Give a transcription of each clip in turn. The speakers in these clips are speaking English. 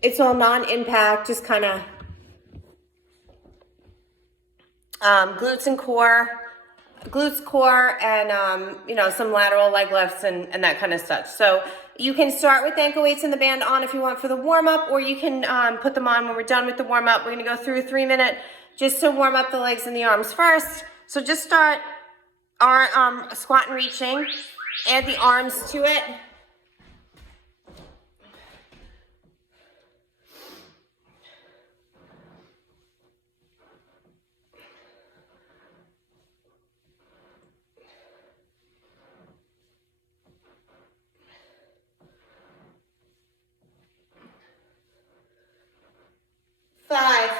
It's all non-impact, just kind of glutes, core, and you know, some lateral leg lifts and that kind of stuff. So you can start with ankle weights and the band on if you want for the warm-up, or you can put them on when we're done with the warm-up. We're going to go through a 3-minute just to warm up the legs and the arms first. So just start our squat and reaching. Add the arms to it. Five.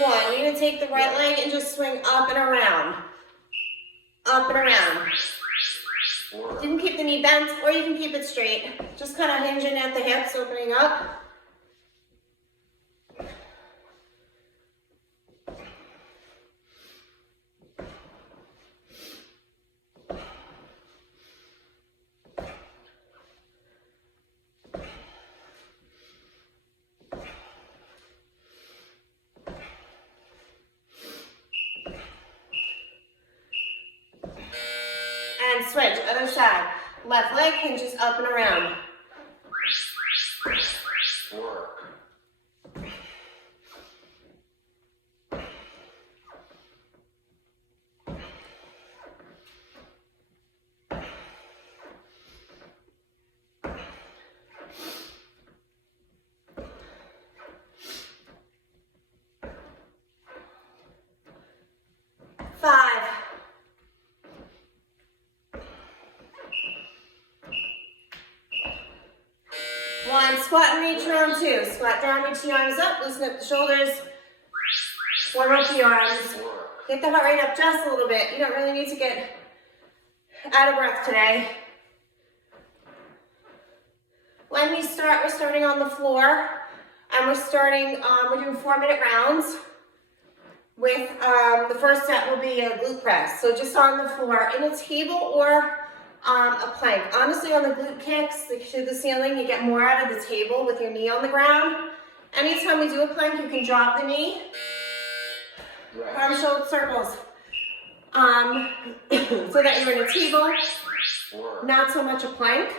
1. You're going to take the right leg and just swing up and around. Up and around. You can keep the knee bent or you can keep it straight. Just kind of hinging at the hips, opening up. And switch, other side. Left leg hinges up and around. Five. 1, squat and reach around 2. Squat down, reach the arms up, loosen up the shoulders. Warm up the arms. Get the heart rate up just a little bit. You don't really need to get out of breath today. When we start, we're starting on the floor, and we're doing 4-minute rounds. With the first set will be a glute press. So just on the floor, in a table or a plank. Honestly, on the glute kicks to the ceiling, you get more out of the table with your knee on the ground. Anytime we do a plank, you can drop the knee. Arm shoulder circles. So that you're in a table, not so much a plank.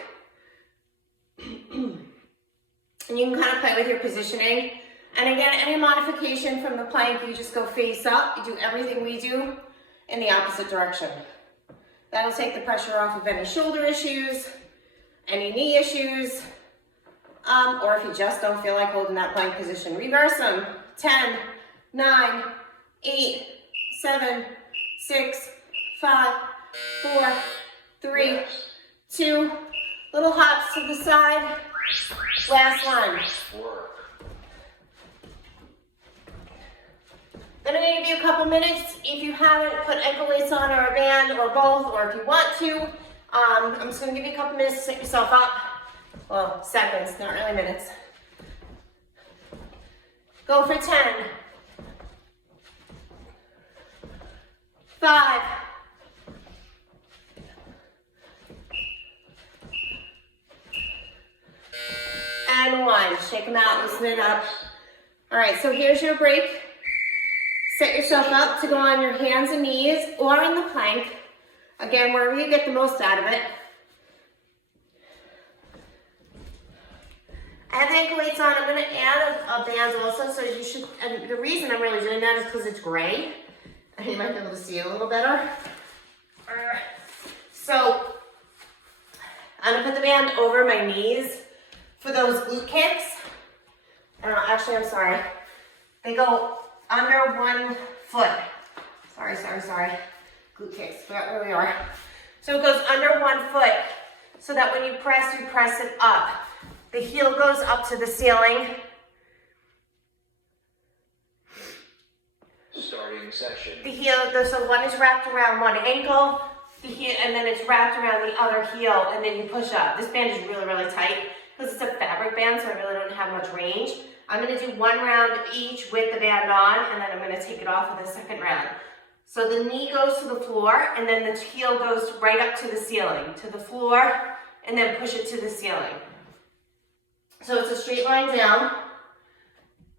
And you can kind of play with your positioning. And again, any modification from the plank, you just go face up. You do everything we do in the opposite direction. That'll take the pressure off of any shoulder issues, any knee issues, or if you just don't feel like holding that plank position. Reverse them. 10, 9, 8, 7, 6, 5, 4, 3, 2. Little hops to the side. Last one. Then I'm going to give you a couple minutes. If you haven't put ankle weights on or a band or both, or if you want to, I'm just going to give you a couple minutes to set yourself up. Well, seconds, not really minutes. Go for 10. 5. And 1. Shake them out, loosen it up. All right, so here's your break. Set yourself up to go on your hands and knees or in the plank. Again, wherever you get the most out of it. I have ankle weights on. I'm going to add a band also, so you should, and the reason I'm really doing that is because it's gray. And you might be able to see it a little better. So, I'm going to put the band over my knees for those glute kicks. Actually, I'm sorry. They go under 1 foot. Sorry. Glute kicks, forgot where we are. So it goes under 1 foot, so that when you press it up. The heel goes up to the ceiling. Starting session. The heel, so one is wrapped around one ankle, the heel, and then it's wrapped around the other heel, and then you push up. This band is really, really tight because it's a fabric band, so I really don't have much range. I'm going to do 1 round each with the band on, and then I'm going to take it off with the second round. So the knee goes to the floor, and then the heel goes right up to the ceiling, to the floor, and then push it to the ceiling. So it's a straight line down.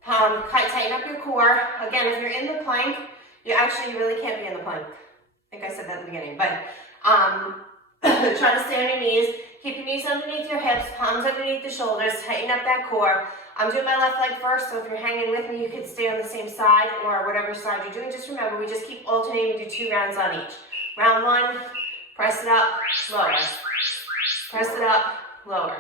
Tighten up your core. Again, if you're in the plank, you really can't be in the plank. I think I said that at the beginning, but try to stay on your knees. Keep your knees underneath your hips, palms underneath the shoulders, tighten up that core. I'm doing my left leg first, so if you're hanging with me, you could stay on the same side or whatever side you're doing. Just remember, we just keep alternating, we do 2 rounds on each. Round 1, press it up, lower. Press it up, lower.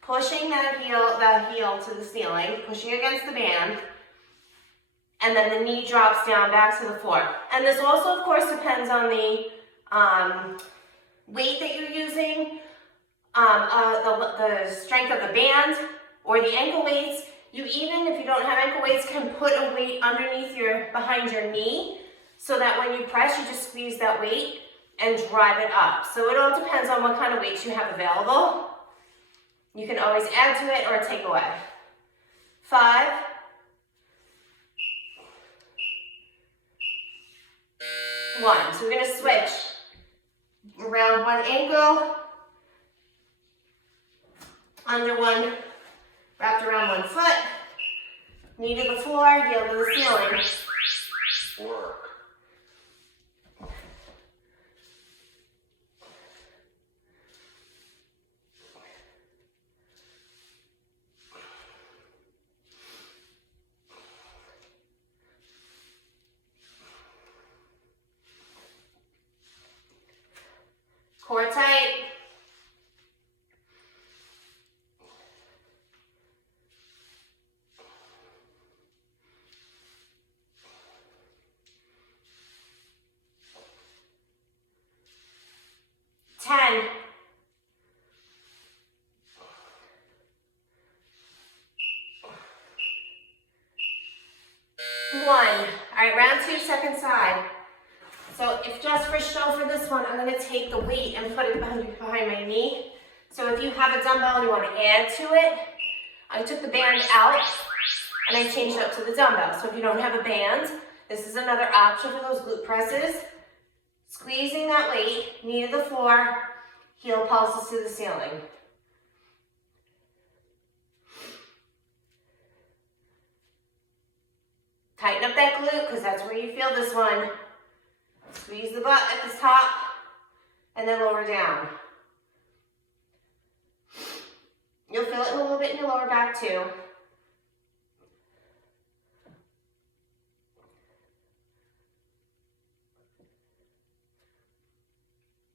Pushing the heel to the ceiling, pushing against the band, and then the knee drops down back to the floor. And this also, of course, depends on the weight that you're using, the strength of the band, or the ankle weights. You even, if you don't have ankle weights, can put a weight underneath behind your knee, so that when you press, you just squeeze that weight and drive it up. So it all depends on what kind of weights you have available. You can always add to it or take away. 5. 1. So we're going to switch. Around one ankle, under one, wrapped around one foot, knee to the floor, heel to the ceiling. Work. Core tight. Ten. 1. All right, round 2, second side. So if just for show for this one, I'm going to take the weight and put it behind my knee. So if you have a dumbbell and you want to add to it, I took the band out and I changed it up to the dumbbell. So if you don't have a band, this is another option for those glute presses. Squeezing that weight, knee to the floor, heel pulses to the ceiling. Tighten up that glute because that's where you feel this one. Squeeze the butt at the top and then lower down. You'll feel it a little bit in your lower back too.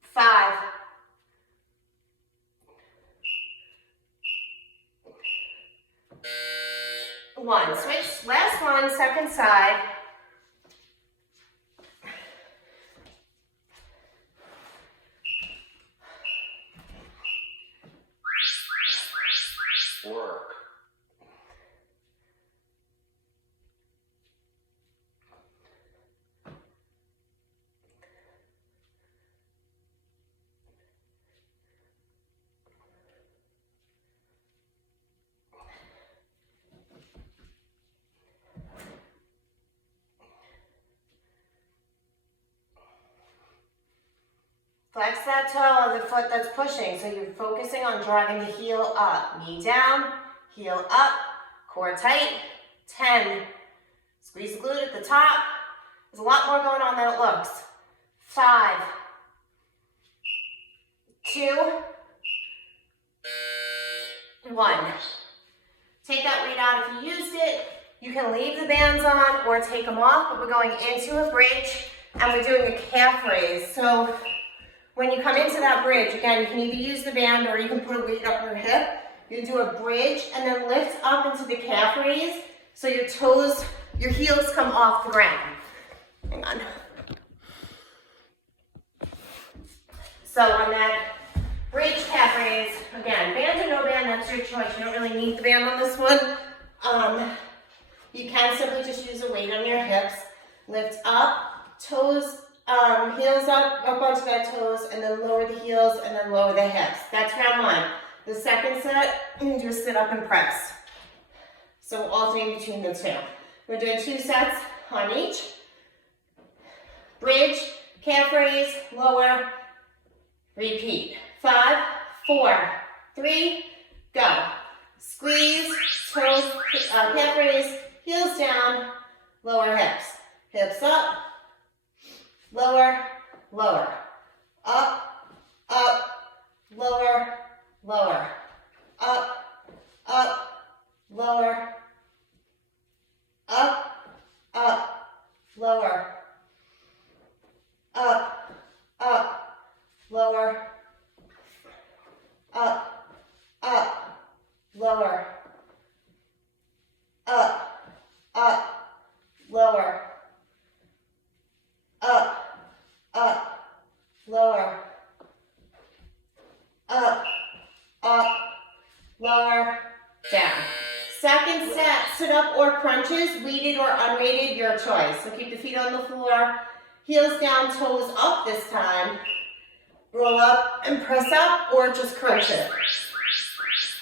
5. 1. Switch, last one, second side. Work. Flex that toe of the foot that's pushing, so you're focusing on driving the heel up. Knee down, heel up, core tight. 10. Squeeze the glute at the top. There's a lot more going on than it looks. 5. 2. 1. Take that weight out if you used it. You can leave the bands on or take them off, but we're going into a bridge and we're doing a calf raise. So when you come into that bridge, again, you can either use the band or you can put a weight up your hip. You do a bridge and then lift up into the calf raise so your toes, your heels come off the ground. Hang on. So on that bridge calf raise, again, band or no band, that's your choice. You don't really need the band on this one. You can simply just use a weight on your hips. Lift up, toes, heels up onto that toes, and then lower the heels, and then lower the hips. That's round 1. The second set, you can do a sit up and press. So alternating between the two. We're doing 2 sets on each. Bridge, calf raise, lower, repeat. 5, 4, 3, go. Squeeze, toes, calf raise, heels down, lower hips. Hips up, lower, lower. Up, up, lower, lower. Up, up, lower. Up, up, lower. Up, up, lower. Up, up, lower. Up, up, lower. Up, up, lower. Up, up, lower, down. Second set, sit-up or crunches, weighted or unweighted, your choice. So keep the feet on the floor, heels down, toes up this time. Roll up and press up, or just crunch it.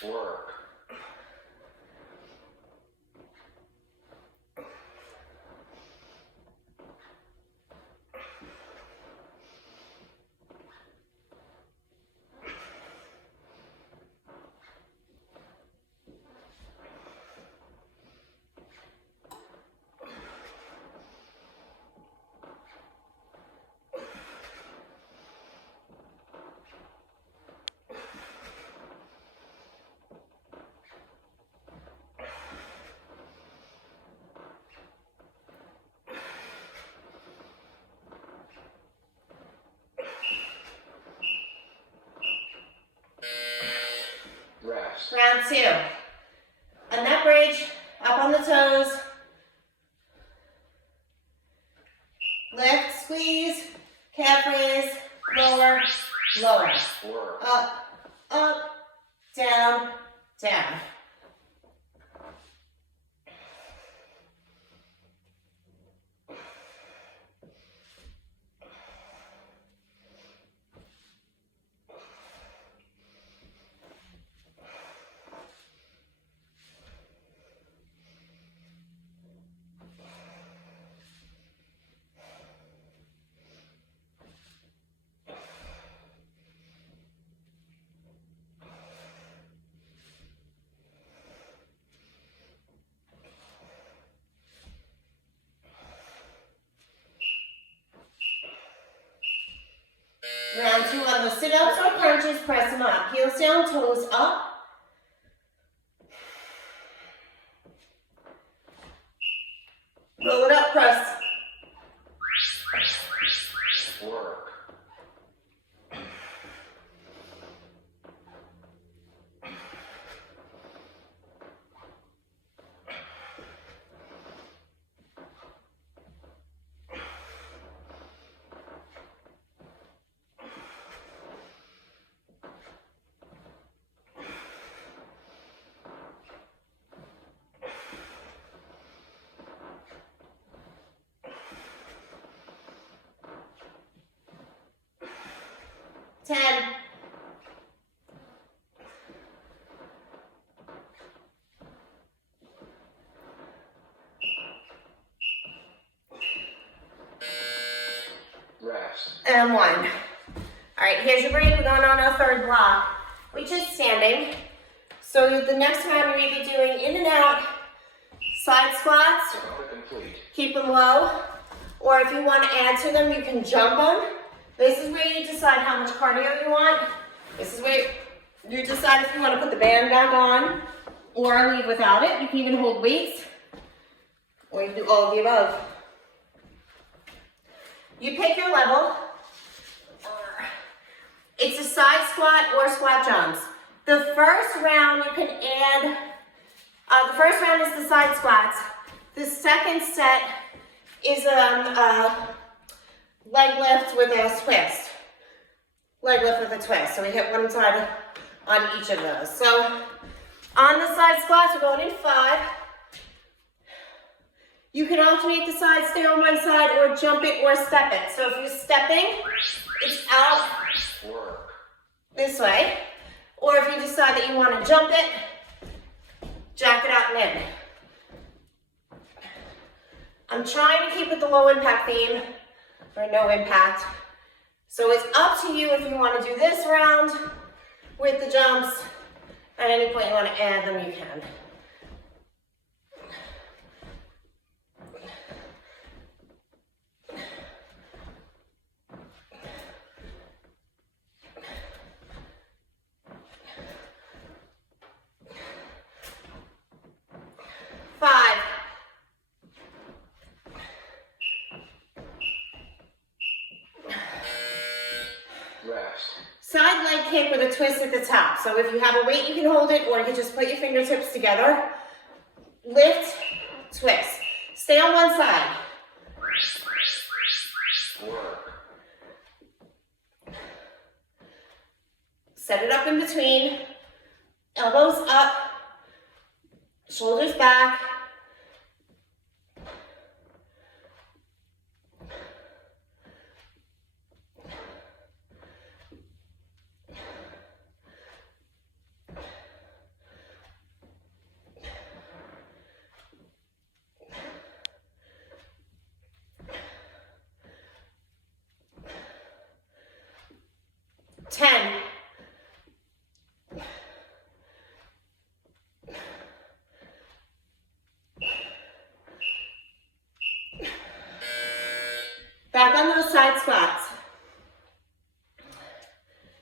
Work. Rest. Round 2. A neck bridge, up on the toes. Lift, squeeze, calf raise, lower, lower. Work. Up, up, down, down. Round 2 on the sit-ups or crunches, press them up. Heels down, toes up. Roll it up, press. Work. Ten. Rest. And 1. All right, here's your break. We're going on our third block, which is standing. So the next round you're either doing in and out side squats, Complete. keep them low, or if you want to add to them, you can jump them. This is where you decide how much cardio you want. This is where you decide if you want to put the band back on or leave without it. You can even hold weights, or you can do all of the above. You pick your level. It's a side squat or squat jumps. The first round you can add, the first round is the side squats. The second set is leg lift with a twist. Leg lift with a twist. So we hit one side on each of those. So on the side squats, we're going in 5. You can alternate the sides, stay on one side, or jump it or step it. So if you're stepping, it's out this way. Or if you decide that you want to jump it, jack it out and in. I'm trying to keep it the low impact theme, or no impact. So it's up to you if you want to do this round with the jumps. At any point you want to add them, you can. Five. Rest. Side leg kick with a twist at the top. So if you have a weight, you can hold it, or you can just put your fingertips together. Lift, twist. Stay on one side. Work. Set it up in between. Elbows up. Shoulders back. Back on those side squats.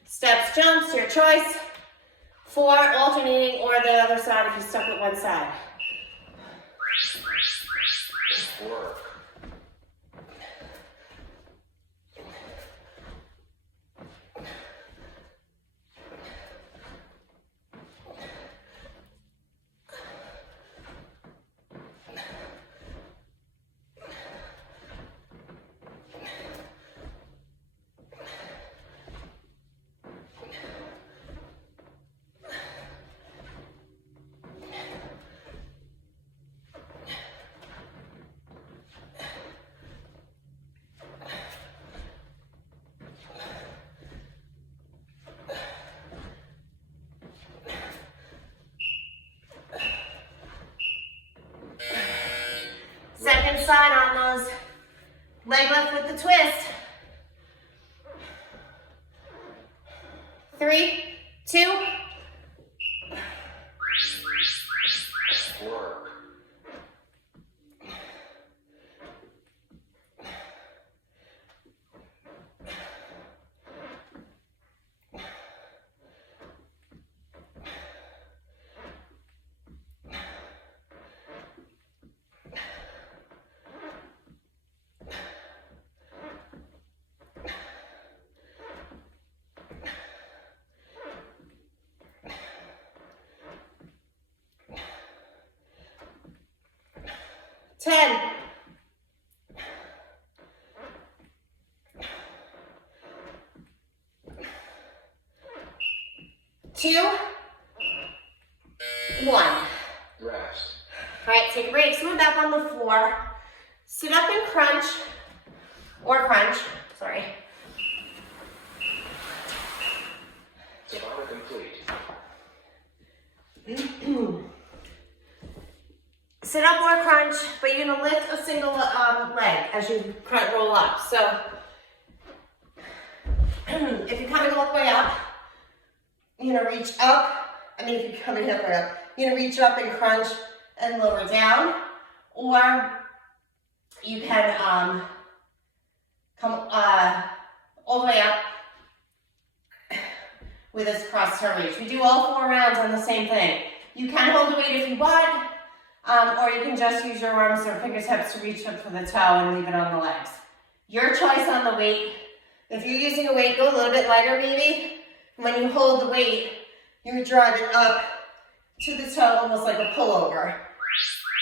Steps, jumps, your choice. 4, alternating, or the other side if you're stuck with one side. Work. Second side on those leg lift with the twist. 3, 2. Work. 10. 2, 1. Rest. All right, take a break. Sit back on the floor. Sit up and crunch, or crunch, sorry. Tabata complete. Sit up or crunch, but you're gonna lift a single leg as you roll up. So if you're coming all the way up, you're gonna reach up. If you're coming all the way up, you're gonna reach up and crunch and lower down, or you can come all the way up with this cross toe reach. We do all 4 rounds on the same thing. You can hold the weight if you want, or you can just use your arms or fingertips to reach up for the toe and leave it on the legs. Your choice on the weight. If you're using a weight, go a little bit lighter maybe. When you hold the weight, you drive it up to the toe, almost like a pullover.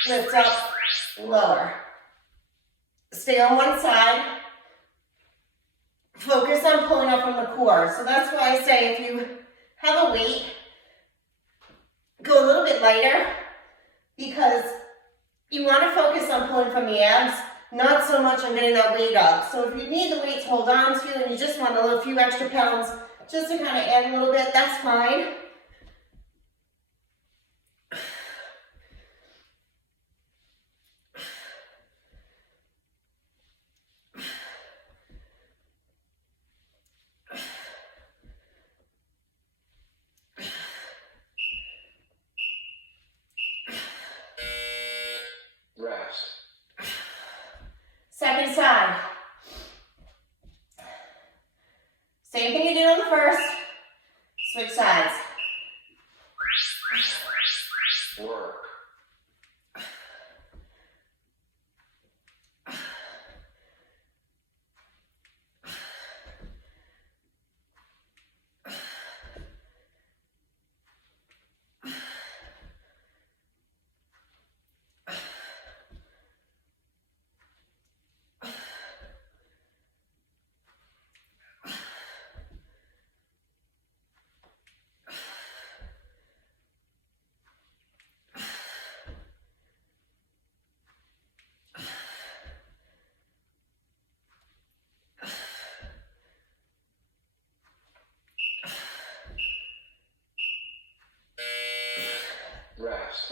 Lift up, lower. Stay on one side. Focus on pulling up from the core. So that's why I say if you have a weight, go a little bit lighter, because you want to focus on pulling from the abs, not so much on getting that weight up. So if you need the weight to hold on to and you just want a few extra pounds just to kind of add a little bit, that's fine.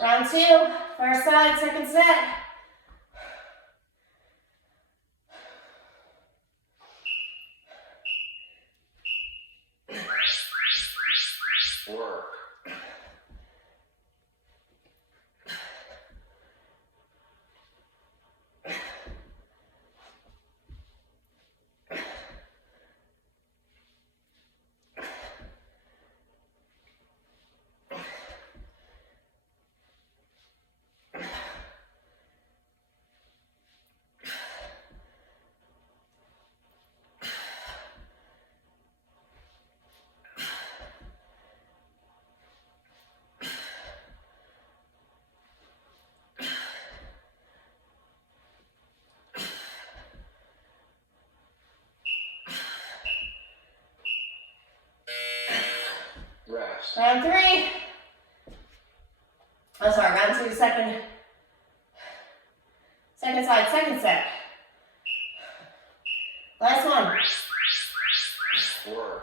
Rest. Round 2, first side, second set. Work. Rest. Round 3. Oh, sorry, round 2, second side, second set. Last one. Work.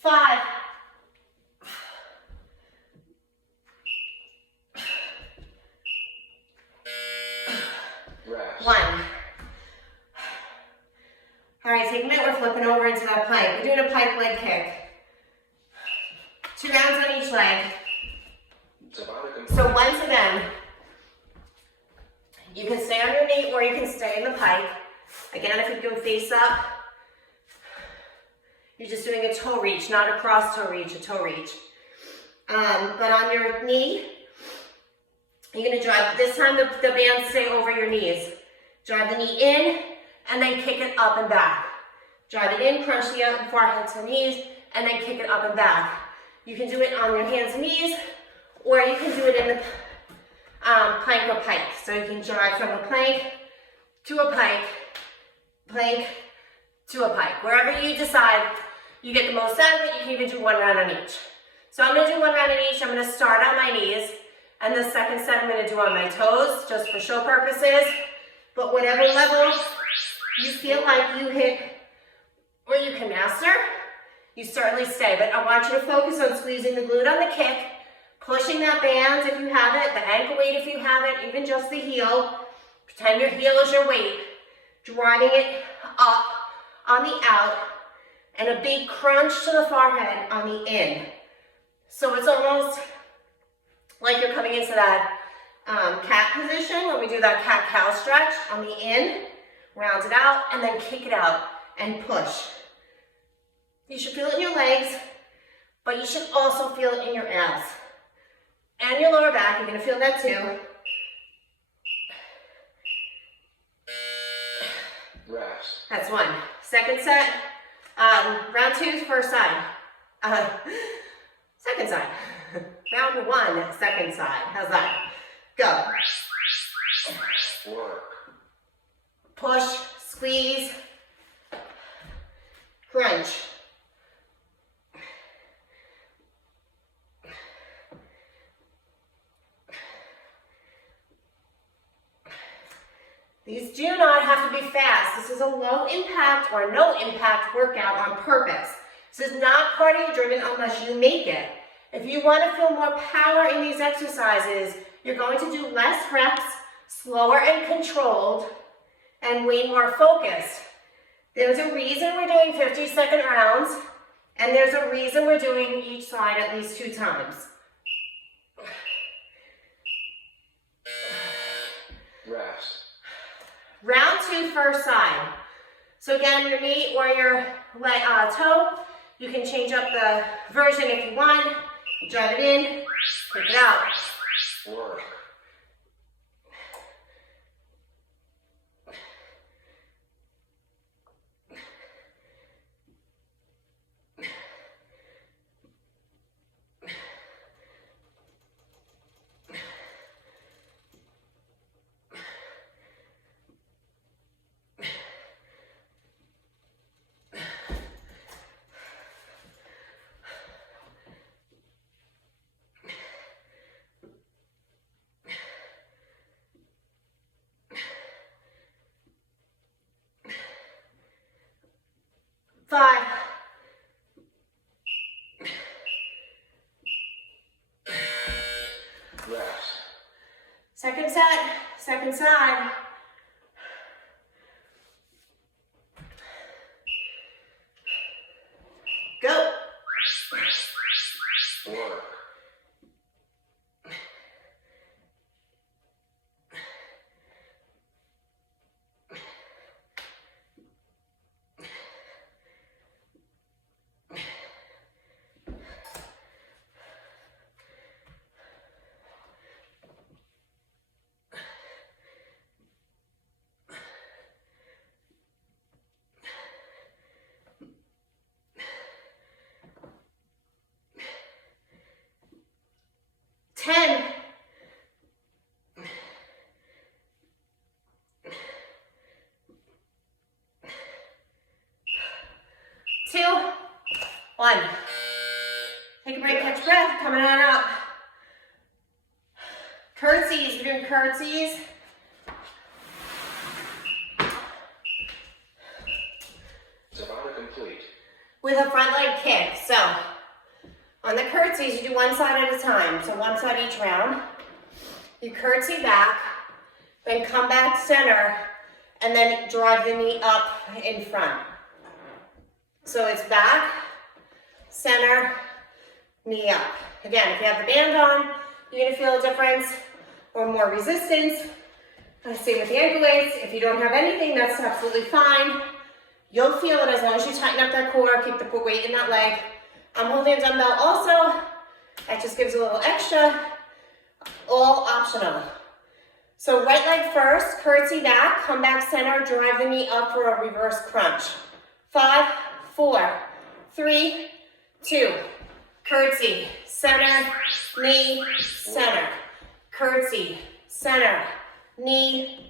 Five. Rest. 1. All right, take a minute, we're flipping over into that plank. We're doing a plank leg kick. 2 rounds on each leg. Tabata complete. So once again, you can stay on your knee or you can stay in the pike. Again, if you go face up, you're just doing a toe reach, not a cross toe reach, a toe reach. But on your knee, you're gonna drive, this time the bands stay over your knees. Drive the knee in and then kick it up and back. Drive it in, crunch the forehead to knees, and then kick it up and back. You can do it on your hands and knees, or you can do it in the plank or pike. So you can drive from a plank to a pike, plank to a pike. Wherever you decide you get the most out of it, you can even do 1 round on each. So I'm gonna do 1 round on each. I'm gonna start on my knees, and the second set I'm gonna do on my toes, just for show purposes. But whatever level you feel like you hit or you can master, you certainly stay. But I want you to focus on squeezing the glute on the kick, pushing that band if you have it, the ankle weight if you have it, even just the heel. Pretend your heel is your weight. Driving it up on the out, and a big crunch to the forehead on the in. So it's almost like you're coming into that cat position when we do that cat-cow stretch on the in, round it out, and then kick it out and push. You should feel it in your legs, but you should also feel it in your abs and your lower back. You're gonna feel that too. Rest. That's 1. Second set, round 2, first side. Second side. Round 1, second side. How's that? Go. Work. Push, squeeze, crunch. These do not have to be fast. This is a low impact or no impact workout on purpose. This is not cardio driven unless you make it. If you want to feel more power in these exercises, you're going to do less reps, slower and controlled, and way more focused. There's a reason we're doing 50-second rounds, and there's a reason we're doing each side at least 2 times. Rest. Round 2, first side. So again, your knee or your toe, you can change up the version if you want. Drive it in, kick it out. Work. Second set, second side. Go. Work. 10. 2, 1. Take a break, catch breath, coming on up. Curtsies, we're doing curtsies. Tabata complete. With a front leg kick. So, on the curtsies, you do one side at a time. So one side each round. You curtsy back, then come back center, and then drive the knee up in front. So it's back, center, knee up. Again, if you have the band on, you're gonna feel a difference or more resistance. Same with the ankle weights. If you don't have anything, that's absolutely fine. You'll feel it as long as you tighten up that core, keep the weight in that leg. I'm holding a dumbbell also. That just gives a little extra, all optional. So right leg first, curtsy back, come back center, drive the knee up for a reverse crunch. 5, 4, 3, 2, curtsy, center, knee, center, curtsy, center, knee,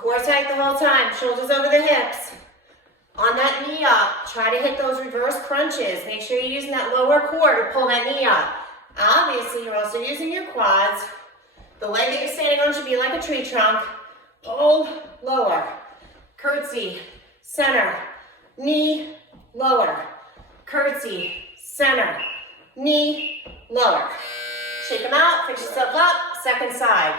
core tight the whole time, shoulders over the hips. On that knee up, try to hit those reverse crunches. Make sure you're using that lower core to pull that knee up. Obviously, you're also using your quads. The leg that you're standing on should be like a tree trunk. Pull lower. Curtsy, center, knee, lower. Curtsy, center, knee, lower. Shake them out, fix yourself up, second side.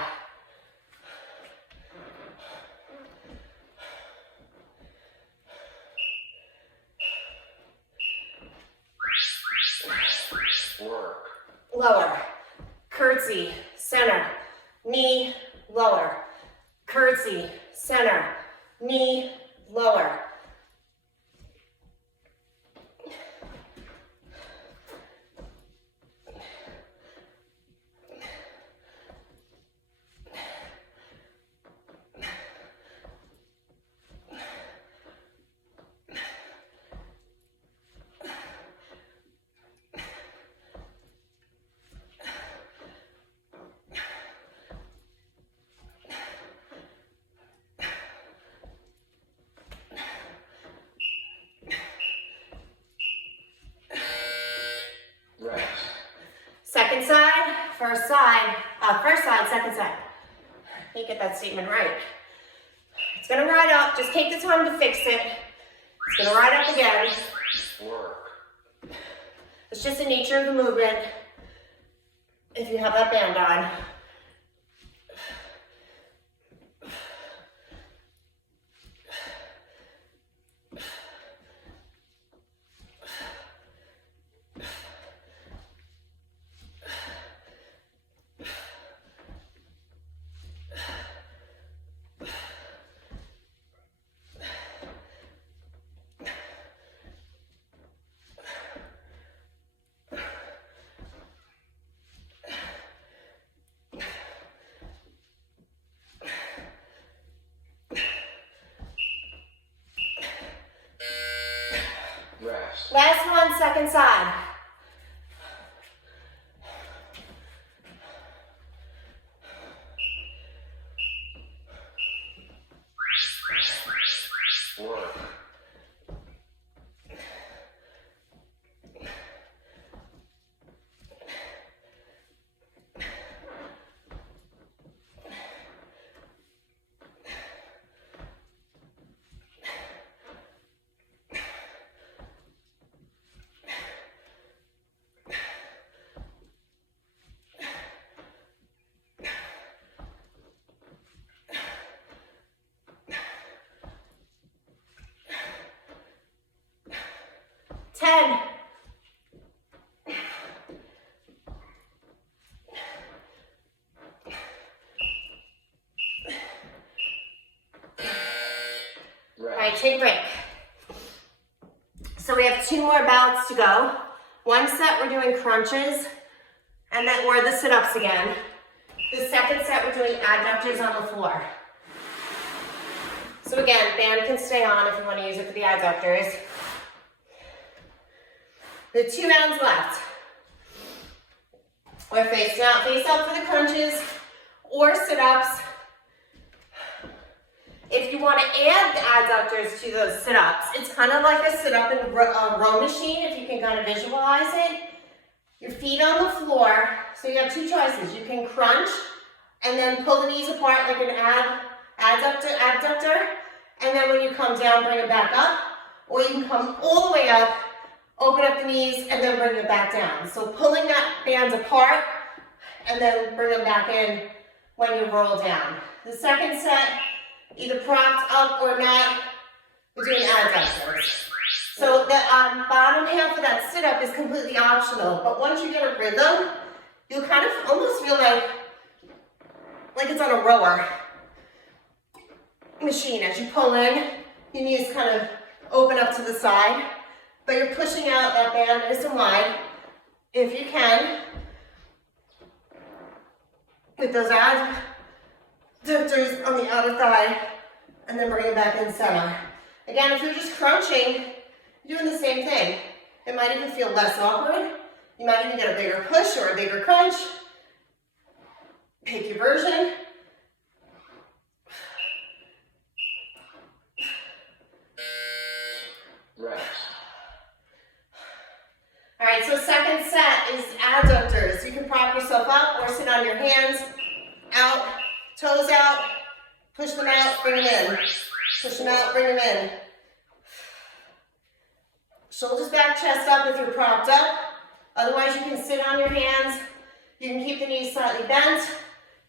Work. Lower, curtsy, center, knee, lower, curtsy, center, knee, lower. Rest. Second side, first side, second side. You get that statement right. It's gonna ride up, just take the time to fix it. It's gonna ride up again. Work. It's just the nature of the movement if you have that band on. Rest. Last one, second side. Work. right, take a break. So we have 2 more bouts to go. One set we're doing crunches, and then or the sit-ups again. The second set we're doing adductors on the floor. So again, band can stay on if you want to use it for the adductors. The 2 rounds left. We're face out for the crunches or sit-ups. If you want to add the adductors to those sit-ups, it's kind of like a sit-up in a row machine, if you can kind of visualize it. Your feet on the floor, so you have 2 choices. You can crunch and then pull the knees apart like an adductor, and then when you come down, bring it back up, or you can come all the way up, open up the knees, and then bring it back down. So pulling that bands apart, and then bring them back in when you roll down. The second set, either propped up or not, we're doing adductors. So the bottom half of that sit-up is completely optional, but once you get a rhythm, you'll kind of almost feel like it's on a rower machine. As you pull in, your knees kind of open up to the side, but you're pushing out that band nice and wide, if you can, with those adductors on the outer thigh, and then bring it back in center. Again, if you're just crunching, you're doing the same thing. It might even feel less awkward. You might even get a bigger push or a bigger crunch. Pick your version. Rest. All right, so second set is adductors. You can prop yourself up or sit on your hands, out, toes out, push them out, bring them in. Push them out, bring them in. Shoulders back, chest up if you're propped up. Otherwise, you can sit on your hands. You can keep the knees slightly bent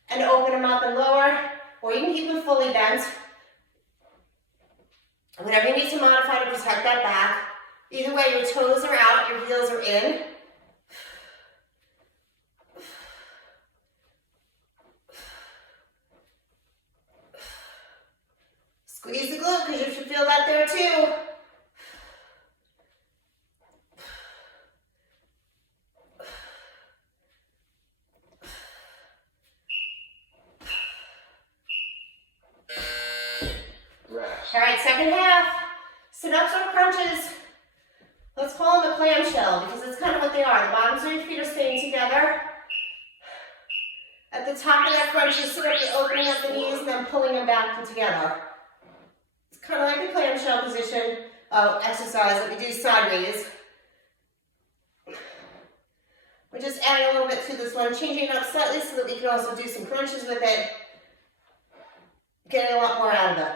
and open them up and lower, or you can keep them fully bent. Whatever you need to modify to protect that back. Either way, your toes are out, your heels are in. Squeeze the glute because you should feel that there too. All right, second half, sit-ups or crunches. Let's call them a clamshell because that's kind of what they are. The bottoms of your feet are staying together. At the top of that crunch, you sit up, you're opening up the knees and then pulling them back and together. It's kind of like a clamshell position exercise that we do sideways. We're just adding a little bit to this one, changing it up slightly so that we can also do some crunches with it, getting a lot more out of it.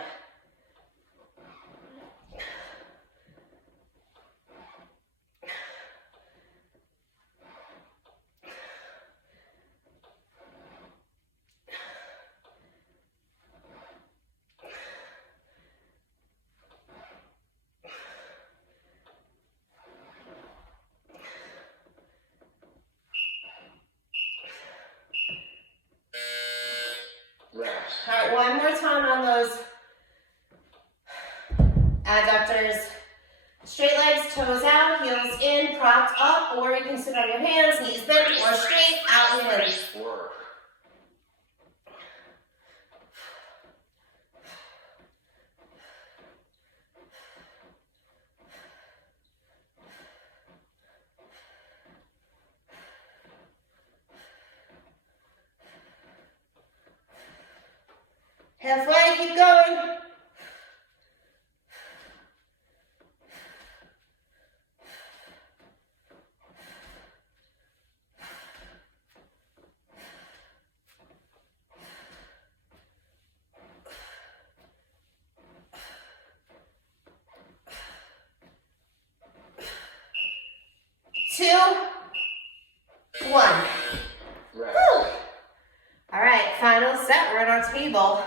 All right, one more time on those adductors. Straight legs, toes out, heels in, propped up, or you can sit on your hands, knees bent, or straight, out and in. Work. Halfway, keep going. Two, one. Woo. All right, final set, we're at our table.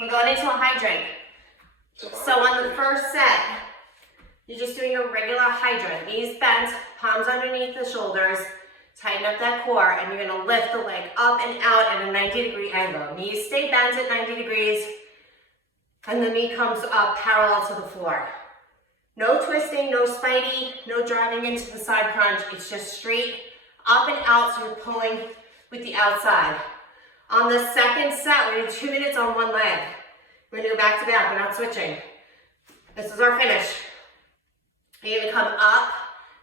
We're going into a hydrant. So on the first set, you're just doing a regular hydrant. Knees bent, palms underneath the shoulders. Tighten up that core, and you're gonna lift the leg up and out at a 90-degree angle. Knees stay bent at 90 degrees, and the knee comes up parallel to the floor. No twisting, no spidey, no driving into the side crunch. It's just straight up and out, so you're pulling with the outside. On the second set, we're gonna do 2 minutes on one leg. We're gonna go back to back, we're not switching. This is our finish. You're gonna come up,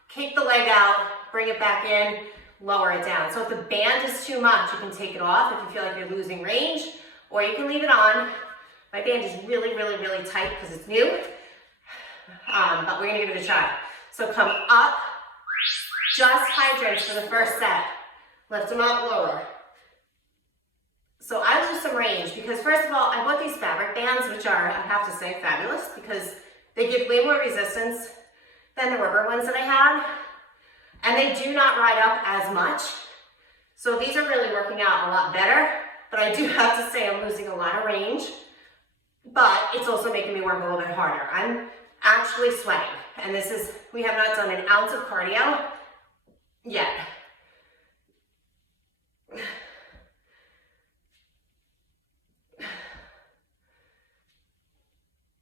kick the leg out, bring it back in, lower it down. So if the band is too much, you can take it off if you feel like you're losing range, or you can leave it on. My band is really, really, really tight because it's new, but we're gonna give it a try. So come up, just hydrants for the first set. Lift them up, lower. So I lose some range because first of all, I bought these fabric bands, which are, I have to say, fabulous because they give way more resistance than the rubber ones that I had. And they do not ride up as much. So these are really working out a lot better, but I do have to say I'm losing a lot of range, but it's also making me work a little bit harder. I'm actually sweating, and this is, we have not done an ounce of cardio yet.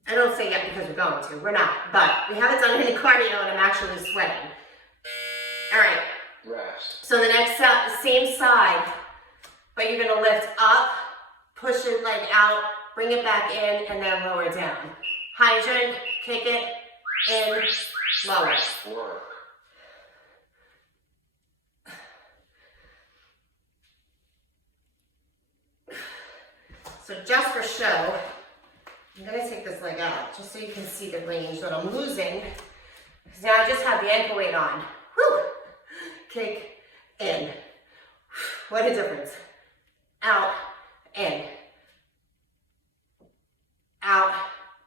I don't say yet because we're going to, we're not, but we haven't done any cardio and I'm actually sweating. All right, Rest. so the next set, the same side, but you're gonna lift up, push your leg out, bring it back in, and then lower down. Hydrant, kick it, in, lower. Work. So just for show, I'm gonna take this leg out, just so you can see the range that I'm losing. Because now I just have the ankle weight on. Whew. Kick, in. What a difference. Out, in. Out,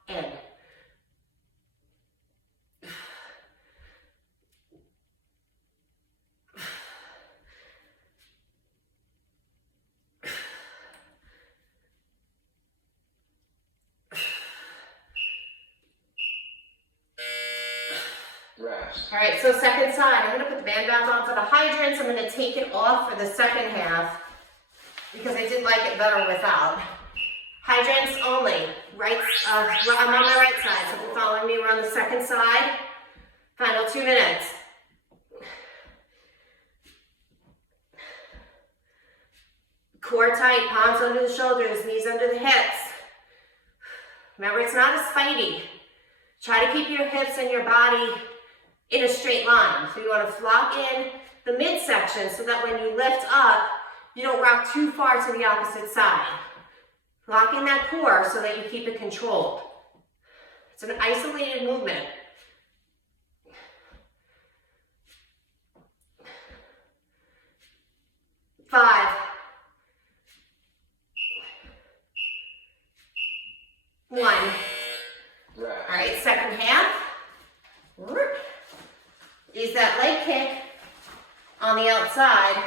in. Rest. All right, so second side, I'm gonna put the band back onto the hydrants. I'm gonna take it off for the second half because I did like it better without. Hydrants only, right, I'm on my right side, so if you're following me, we're on the second side. Final 2 minutes. Core tight, palms under the shoulders, knees under the hips. Remember, it's not a spidey. Try to keep your hips and your body in a straight line. So you want to flock in the midsection so that when you lift up, you don't rock too far to the opposite side. Lock in that core so that you keep it controlled. It's an isolated movement. Five. 1. Rest. All right, second half. Use that leg kick on the outside.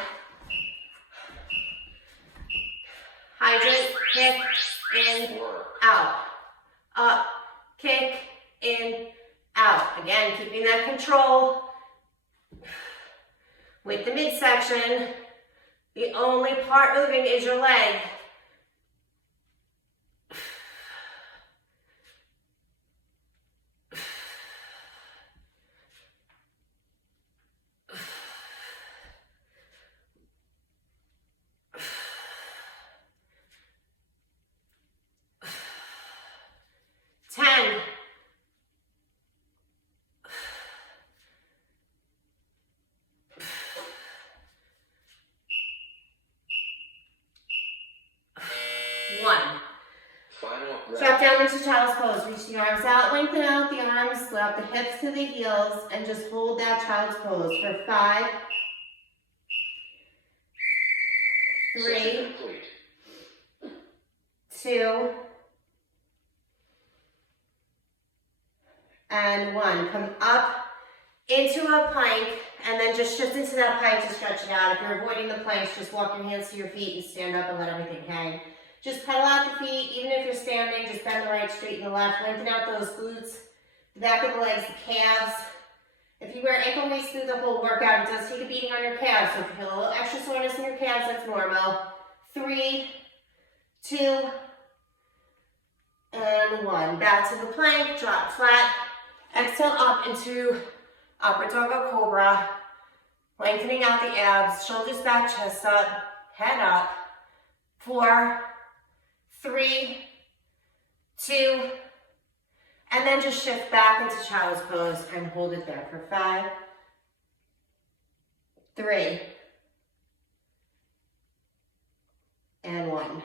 Hydrant, kick, in, Work. out. Up, kick, in, out. Again, keeping that control with the midsection. The only part moving is your leg. Drop down into child's pose. Reach the arms out, lengthen out the arms, slap the hips to the heels, and just hold that child's pose for 5, 3, 2, and 1. Come up into a plank, and then just shift into that plank to stretch it out. If you're avoiding the planks, just walk your hands to your feet and stand up and let everything hang. Just pedal out the feet. Even if you're standing, just bend the right, straighten the left. Lengthen out those glutes, the back of the legs, the calves, If you wear ankle weights through the whole workout, it does take a beating on your calves. So if you feel a little extra soreness in your calves, that's normal. 3, 2, and 1. Back to the plank, drop flat. Exhale up into upward dog or cobra. Lengthening out the abs, shoulders back, chest up, head up. 4, 3, 2, and then just shift back into child's pose and hold it there for 5, 3, and 1.